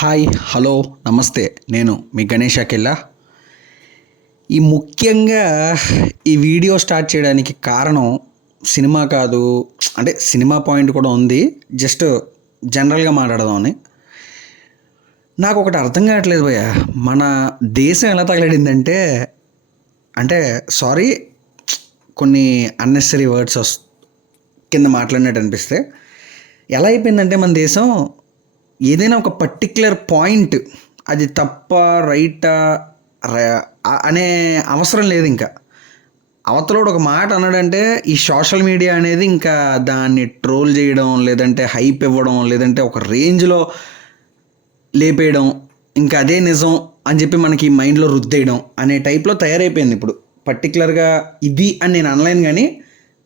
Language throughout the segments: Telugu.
హాయ్, హలో, నమస్తే. నేను మీ గణేష్ అఖిల్లా. ముఖ్యంగా ఈ వీడియో స్టార్ట్ చేయడానికి కారణం సినిమా కాదు, అంటే సినిమా పాయింట్ కూడా ఉంది. జస్ట్ జనరల్గా మాట్లాడదామని. నాకు ఒకటి అర్థం కావట్లేదు భయ్య, మన దేశం ఎలా తగలడిందంటే, అంటే సారీ, కొన్ని అన్నెసరీ వర్డ్స్ కింద మాట్లాడినట్టు అనిపిస్తే, ఎలా అయిపోయిందంటే మన దేశం ఏదైనా ఒక పర్టిక్యులర్ పాయింట్, అది తప్ప రైటా అనే అవసరం లేదు. ఇంకా అవతలోడు ఒక మాట అన్నాడంటే ఈ సోషల్ మీడియా అనేది ఇంకా దాన్ని ట్రోల్ చేయడం, లేదంటే హైప్ ఇవ్వడం, లేదంటే ఒక రేంజ్లో లేపేయడం, ఇంకా అదే నిజం అని చెప్పి మనకి మైండ్లో రుద్దేయడం అనే టైప్లో తయారైపోయింది ఇప్పుడు. పర్టికులర్గా ఇది అని నేను అనలేను, కానీ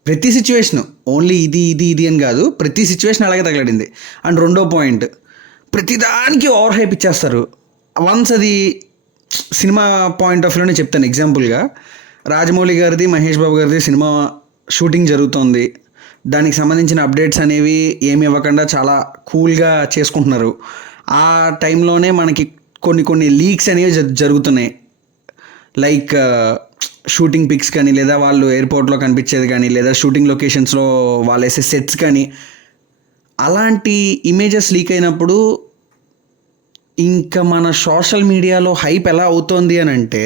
ప్రతి సిచ్యువేషను ఓన్లీ ఇది అని కాదు, ప్రతి సిచ్యువేషన్ అలాగే తగలడింది. అండ్ రెండో పాయింట్, ప్రతిదానికి ఓవర్ హైప్ ఇచ్చేస్తారు. వన్స్ అది సినిమా పాయింట్ ఆఫ్ వ్యూలోనే చెప్తాను. ఎగ్జాంపుల్గా రాజమౌళి గారిది, మహేష్ బాబు గారిది సినిమా షూటింగ్ జరుగుతోంది. దానికి సంబంధించిన అప్డేట్స్ అనేవి ఏమి ఇవ్వకుండా చాలా కూల్గా చేసుకుంటున్నారు. ఆ టైంలోనే మనకి కొన్ని లీక్స్ అనేవి జరుగుతున్నాయి. లైక్ షూటింగ్ పిక్స్ కానీ, లేదా వాళ్ళు ఎయిర్పోర్ట్లో కనిపించేది కానీ, లేదా షూటింగ్ లొకేషన్స్లో వాళ్ళు వేసే సెట్స్ కానీ, అలాంటి ఇమేజెస్ లీక్ అయినప్పుడు ఇంకా మన సోషల్ మీడియాలో హైప్ ఎలా అవుతోంది అని అంటే,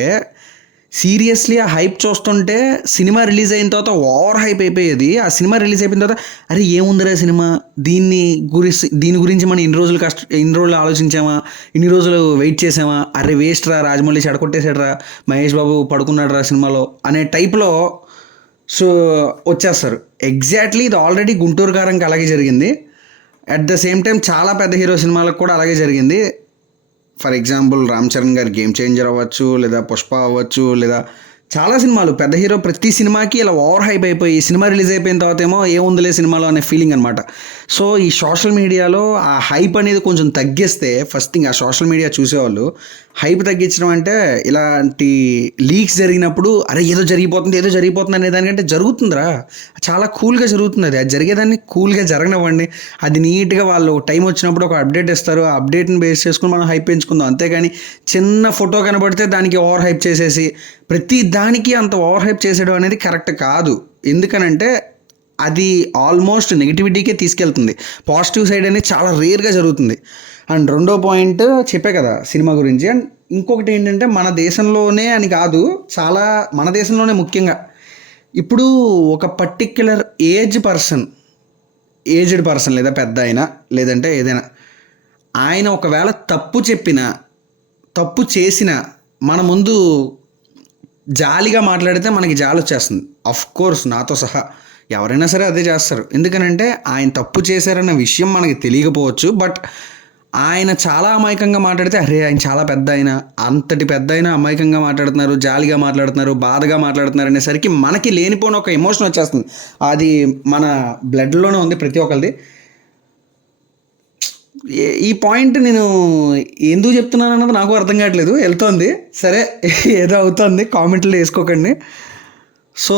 సీరియస్లీ ఆ హైప్ చూస్తుంటే సినిమా రిలీజ్ అయిన తర్వాత ఓవర్ హైప్ అయిపోయేది. ఆ సినిమా రిలీజ్ అయిపోయిన తర్వాత అరే ఏముందిరా సినిమా, దీని గురించి మనం ఇన్ని రోజులు ఆలోచించామా, ఇన్ని రోజులు వెయిట్ చేసామా, అరే వేస్ట్ రా, రాజమౌళి చెడగొట్టేసాడు రా, మహేష్ బాబు పడుకున్నాడు రా సినిమాలో అనే టైప్లో వచ్చేస్తారు. ఎగ్జాక్ట్లీ ఇది ఆల్రెడీ గుంటూరు కారంకి అలాగే జరిగింది. అట్ ద సేమ్ టైం చాలా పెద్ద హీరో సినిమాలకు కూడా అలాగే జరిగింది. ఫర్ ఎగ్జాంపుల్ రామ్ చరణ్ గారి గేమ్ చేంజర్ అవ్వచ్చు, లేదా పుష్ప అవ్వచ్చు, లేదా చాలా సినిమాలు పెద్ద హీరో ప్రతి సినిమాకి ఇలా ఓవర్ హైప్ అయిపోయి సినిమా రిలీజ్ అయిపోయిన తర్వాత ఏమో ఏముందిలే సినిమాలో అనే ఫీలింగ్ అనమాట. సో ఈ సోషల్ మీడియాలో ఆ హైప్ అనేది కొంచెం తగ్గిస్తే, ఫస్ట్ థింగ్ ఆ సోషల్ మీడియా చూసేవాళ్ళు హైప్ తగ్గించడం అంటే, ఇలాంటి లీక్స్ జరిగినప్పుడు అరే ఏదో జరిగిపోతుంది అనే దానికంటే జరుగుతుందిరా, చాలా కూల్గా జరుగుతుంది. అది జరిగేదాన్ని కూల్గా జరగనివ్వండి. అది నీట్గా వాళ్ళు టైం వచ్చినప్పుడు ఒక అప్డేట్ ఇస్తారు, ఆ అప్డేట్ని బేస్ చేసుకుని మనం హైప్ పెంచుకుందాం. అంతేగాని చిన్న ఫోటో కనబడితే దానికి ఓవర్ హైప్ చేసేసి ప్రతి దానికి అంత ఓవర్ హైప్ చేసేయడం అనేది కరెక్ట్ కాదు. ఎందుకనంటే అది ఆల్మోస్ట్ నెగిటివిటీకే తీసుకెళ్తుంది. పాజిటివ్ సైడ్ అనేది చాలా రేర్గా జరుగుతుంది. అండ్ రెండో పాయింట్ చెప్పే కదా సినిమా గురించి. అండ్ ఇంకొకటి ఏంటంటే, మన దేశంలోనే అని కాదు, చాలా మన దేశంలోనే ముఖ్యంగా ఇప్పుడు ఒక పర్టిక్యులర్ ఏజ్డ్ పర్సన్ లేదా పెద్ద అయినా, లేదంటే ఏదైనా ఆయన ఒకవేళ తప్పు చేసిన మన ముందు జాలిగా మాట్లాడితే మనకి జాలి వచ్చేస్తుంది. అఫ్ కోర్స్ నాతో సహా ఎవరైనా సరే అదే చేస్తారు. ఎందుకనంటే ఆయన తప్పు చేశారన్న విషయం మనకి తెలియకపోవచ్చు, బట్ ఆయన చాలా అమాయకంగా మాట్లాడితే అరే ఆయన చాలా పెద్ద అయినా, అంతటి పెద్ద అయినా అమాయకంగా మాట్లాడుతున్నారు, జాలిగా మాట్లాడుతున్నారు, బాధగా మాట్లాడుతున్నారు అనేసరికి మనకి లేనిపోయిన ఒక ఎమోషన్ వచ్చేస్తుంది. అది మన బ్లడ్లోనే ఉంది ప్రతి ఒక్కరిది. ఈ పాయింట్ నేను ఎందుకు చెప్తున్నాను అన్నది నాకు అర్థం కావట్లేదు. వెళ్తోంది సరే, ఏదో అవుతుంది, కామెంట్లో వేసుకోకండి. సో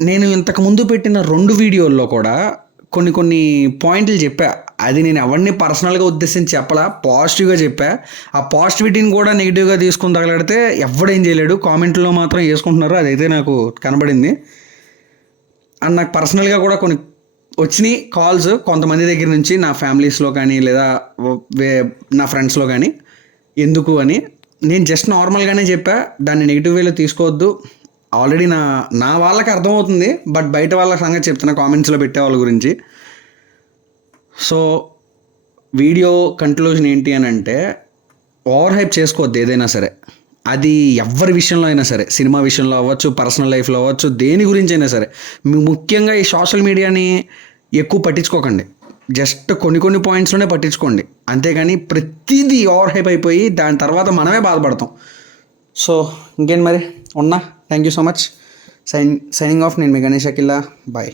నేను ఇంతకుముందు పెట్టిన 2 వీడియోల్లో కూడా కొన్ని పాయింట్లు చెప్పా. అది నేను ఎవరిని పర్సనల్గా ఉద్దేశించి చెప్పలా, పాజిటివ్గా చెప్పా. ఆ పాజిటివిటీని కూడా నెగిటివ్గా తీసుకుని తగలడితే ఎవడేం చేయలేడు. కామెంట్లో మాత్రం వేసుకుంటున్నారు, అదైతే నాకు కనబడింది. అండ్ నాకు పర్సనల్గా కూడా కొన్ని వచ్చినాయి కాల్స్ కొంతమంది దగ్గర నుంచి, నా ఫ్యామిలీస్లో కానీ, లేదా నా ఫ్రెండ్స్లో కానీ. ఎందుకు అని నేను జస్ట్ నార్మల్గానే చెప్పా, దాన్ని నెగిటివ్ వేలో తీసుకోవద్దు. ఆల్రెడీ నా వాళ్ళకి అర్థమవుతుంది, బట్ బయట వాళ్ళ సంగతి చెప్తున్నా, కామెంట్స్లో పెట్టే వాళ్ళ గురించి. సో వీడియో కంక్లూజన్ ఏంటి అని అంటే, ఓవర్ హైప్ చేసుకోవద్దు ఏదైనా సరే. అది ఎవరి విషయంలో అయినా సరే, సినిమా విషయంలో అవ్వచ్చు, పర్సనల్ లైఫ్లో అవ్వచ్చు, దేని గురించి అయినా సరే. ముఖ్యంగా ఈ సోషల్ మీడియాని ఎక్కువ పట్టించుకోకండి. జస్ట్ కొన్ని పాయింట్స్లోనే పట్టించుకోండి, అంతేగాని ప్రతిదీ ఓవర్ హైప్ అయిపోయి దాని తర్వాత మనమే బాధపడతాం. సో ఇంకేంటి మరి, ఉన్నా. Thank you so much. Signing off. నేను మీ గణేష్ అఖిల్లా. బాయ్.